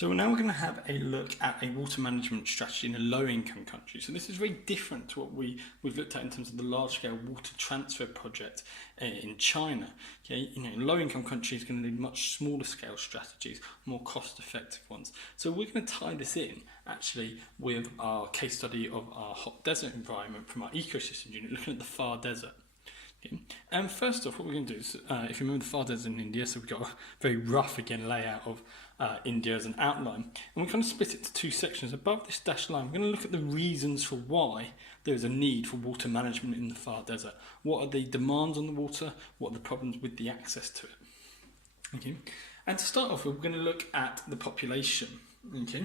So now we're going to have a look at a water management strategy in a low-income country. So this is very different to what we've looked at in terms of the large-scale water transfer project in China. Okay, low-income countries are going to need much smaller-scale strategies, more cost-effective ones. So we're going to tie this in actually with our case study of our hot desert environment from our ecosystem unit, looking at the Thar Desert. Okay. And first off, what we're going to do is, if you remember the Thar Desert in India, so we've got a very rough, again, layout of India as an outline. And we kind of split it into two sections. Above this dashed line, we're going to look at the reasons for why there is a need for water management in the Thar Desert. What are the demands on the water? What are the problems with the access to it? Okay. And to start off with, we're going to look at the population. Okay.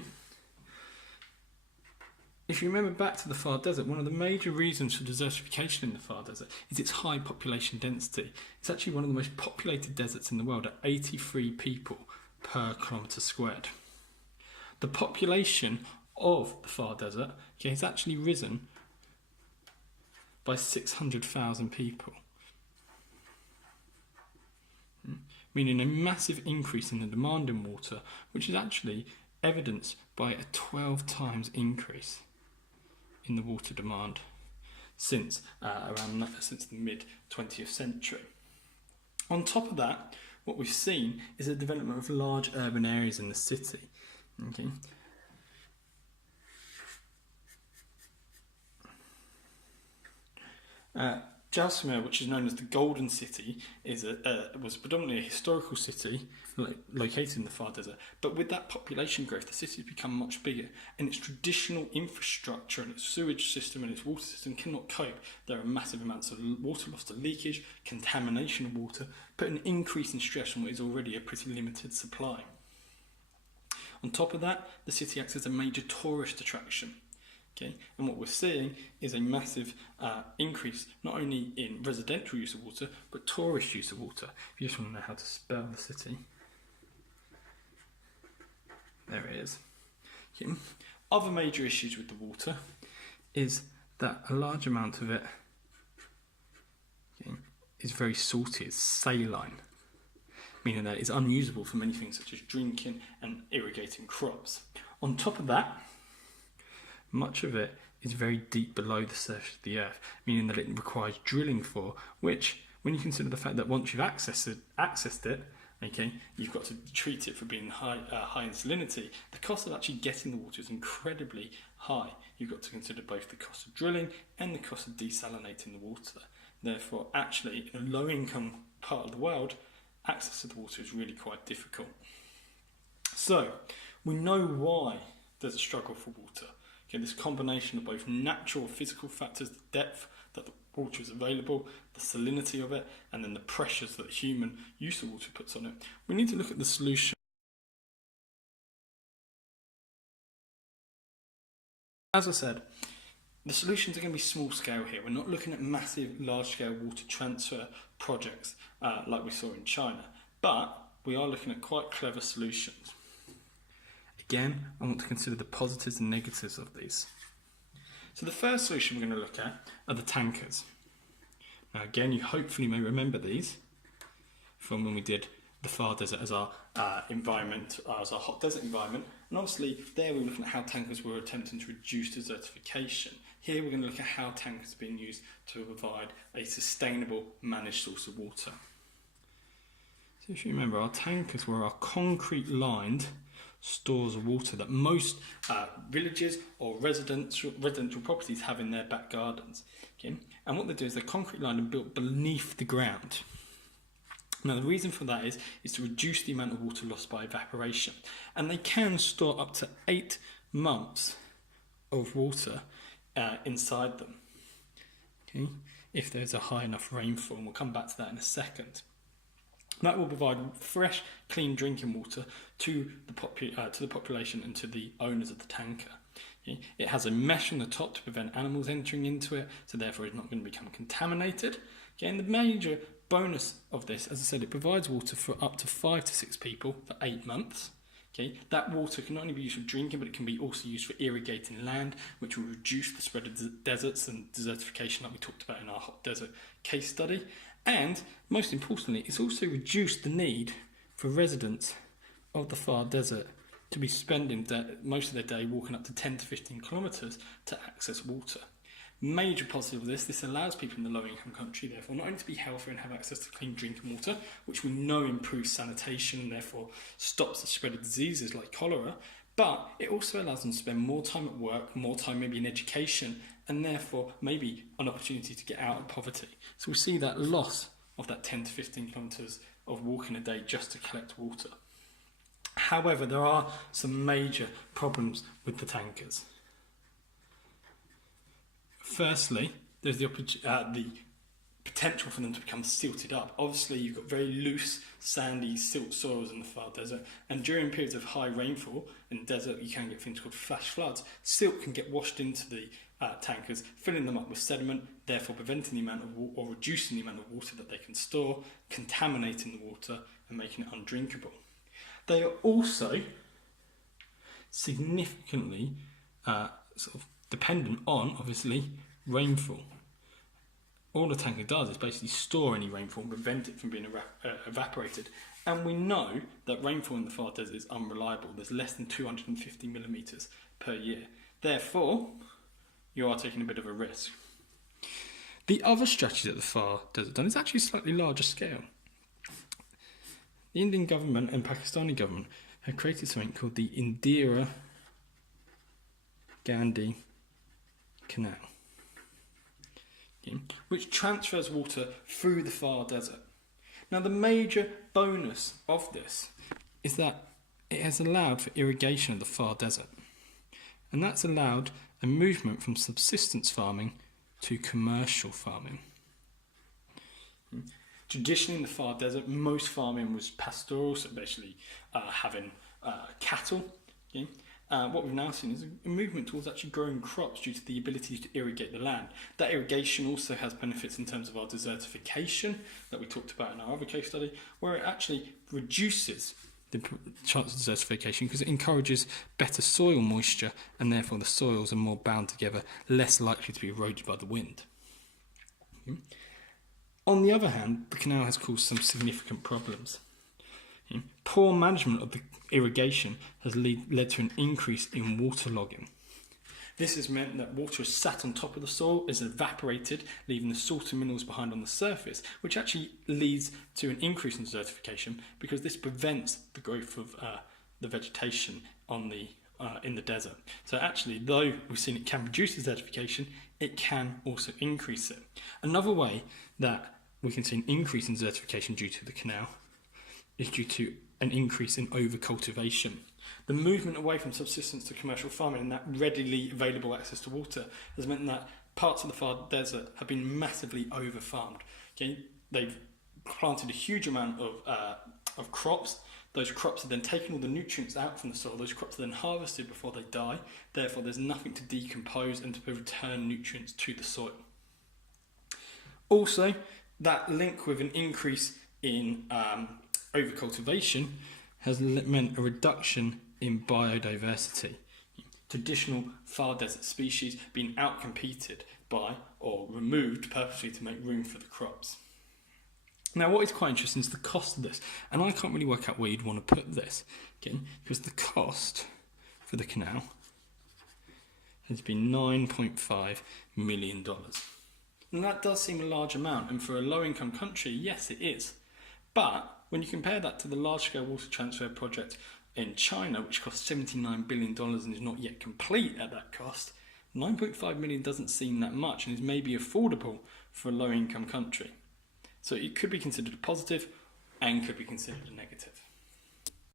If you remember back to the Thar Desert, one of the major reasons for desertification in the Thar Desert is its high population density. It's actually one of the most populated deserts in the world at 83 people per kilometre squared. The population of the Thar Desert has actually risen by 600,000 people, meaning a massive increase in the demand in water, which is actually evidenced by a 12 times increase in the water demand since the mid 20th century. On top of that, what we've seen is the development of large urban areas in the city. Okay. Jaisalmer, which is known as the Golden City, was predominantly a historical city located in the Thar Desert. But with that population growth, the city has become much bigger, and its traditional infrastructure and its sewage system and its water system cannot cope. There are massive amounts of water loss to leakage, contamination of water, putting an increase in stress on what is already a pretty limited supply. On top of that, the city acts as a major tourist attraction. Okay, and what we're seeing is a massive increase not only in residential use of water, but tourist use of water. If you just want to know how to spell the city, there it is. Okay. Other major issues with the water is that a large amount of it is very salty, it's saline, meaning that it's unusable for many things such as drinking and irrigating crops. On top of that, much of it is very deep below the surface of the earth, meaning that it requires drilling for, which, when you consider the fact that once you've accessed it, okay, you've got to treat it for being high in salinity, the cost of actually getting the water is incredibly high. You've got to consider both the cost of drilling and the cost of desalinating the water. Therefore, actually, in a low-income part of the world, access to the water is really quite difficult. So, we know why there's a struggle for water. Okay, this combination of both natural physical factors, the depth that the water is available, the salinity of it, and then the pressures that human use of water puts on it. We need to look at the solution. As I said, the solutions are going to be small scale here. We're not looking at massive, large scale water transfer projects like we saw in China, but we are looking at quite clever solutions. Again, I want to consider the positives and negatives of these. So the first solution we're going to look at are the tankers. Now again, you hopefully may remember these from when we did the Thar Desert as our environment, as our hot desert environment. And obviously there we were looking at how tankers were attempting to reduce desertification. Here we're going to look at how tankers are being used to provide a sustainable managed source of water. So if you remember, our tankers were our concrete lined stores of water that most villages or residential properties have in their back gardens. Okay? And what they do is they're concrete lined and built beneath the ground. Now the reason for that is to reduce the amount of water lost by evaporation. And they can store up to 8 months of water inside them, okay? If there's a high enough rainfall, and we'll come back to that in a second. That will provide fresh, clean drinking water to the population and to the owners of the tanker. Okay? It has a mesh on the top to prevent animals entering into it, so therefore it's not going to become contaminated. Okay? And the major bonus of this, as I said, it provides water for up to 5 to 6 people for 8 months. Okay? That water can not only be used for drinking, but it can be also used for irrigating land, which will reduce the spread of deserts and desertification like we talked about in our hot desert case study. And, most importantly, it's also reduced the need for residents of the Thar Desert to be spending most of their day walking up to 10 to 15 kilometres to access water. Major positive of this allows people in the low income country therefore not only to be healthier and have access to clean drinking water, which we know improves sanitation and therefore stops the spread of diseases like cholera, but it also allows them to spend more time at work, more time maybe in education, and therefore maybe an opportunity to get out of poverty. So we see that loss of that 10 to 15 kilometres of walking a day just to collect water. However, there are some major problems with the tankers. Firstly, there's the potential for them to become silted up. Obviously, you've got very loose, sandy, silt soils in the Thar Desert, and during periods of high rainfall in the desert, you can get things called flash floods. Silt can get washed into the tankers, filling them up with sediment, therefore preventing the amount of or reducing the amount of water that they can store, contaminating the water and making it undrinkable. They are also significantly sort of dependent on, obviously, rainfall. All the tanker does is basically store any rainfall and prevent it from being evaporated. And we know that rainfall in the Thar Desert is unreliable. There's less than 250 millimetres per year. Therefore, you are taking a bit of a risk. The other strategy that the Thar Desert done is actually slightly larger scale. The Indian government and Pakistani government have created something called the Indira Gandhi Canal, which transfers water through the Thar Desert. Now, the major bonus of this is that it has allowed for irrigation of the Thar Desert, and that's allowed a movement from subsistence farming to commercial farming. Traditionally in the Thar Desert, most farming was pastoral, so basically having cattle. Okay? What we've now seen is a movement towards actually growing crops due to the ability to irrigate the land. That irrigation also has benefits in terms of our desertification that we talked about in our other case study, where it actually reduces the chance of desertification because it encourages better soil moisture, and therefore the soils are more bound together, less likely to be eroded by the wind. On the other hand, the canal has caused some significant problems. Poor management of the irrigation has led to an increase in waterlogging. This has meant that water is sat on top of the soil, is evaporated, leaving the salt and minerals behind on the surface, which actually leads to an increase in desertification because this prevents the growth of the vegetation in the desert. So actually, though we've seen it can reduce desertification, it can also increase it. Another way that we can see an increase in desertification due to the canal is due to an increase in overcultivation. The movement away from subsistence to commercial farming and that readily available access to water has meant that parts of the Thar Desert have been massively overfarmed. Okay? They've planted a huge amount of crops. Those crops are then taking all the nutrients out from the soil. Those crops are then harvested before they die. Therefore, there's nothing to decompose and to return nutrients to the soil. Also, that link with an increase in overcultivation has meant a reduction in biodiversity. Traditional Thar Desert species being outcompeted by or removed purposely to make room for the crops. Now, what is quite interesting is the cost of this, and I can't really work out where you'd want to put this, okay, because the cost for the canal has been $9.5 million. And that does seem a large amount, and for a low-income country, yes, it is. But when you compare that to the large-scale water transfer project in China, which cost $79 billion and is not yet complete at that cost, $9.5 million doesn't seem that much and is maybe affordable for a low-income country. So it could be considered a positive and could be considered a negative.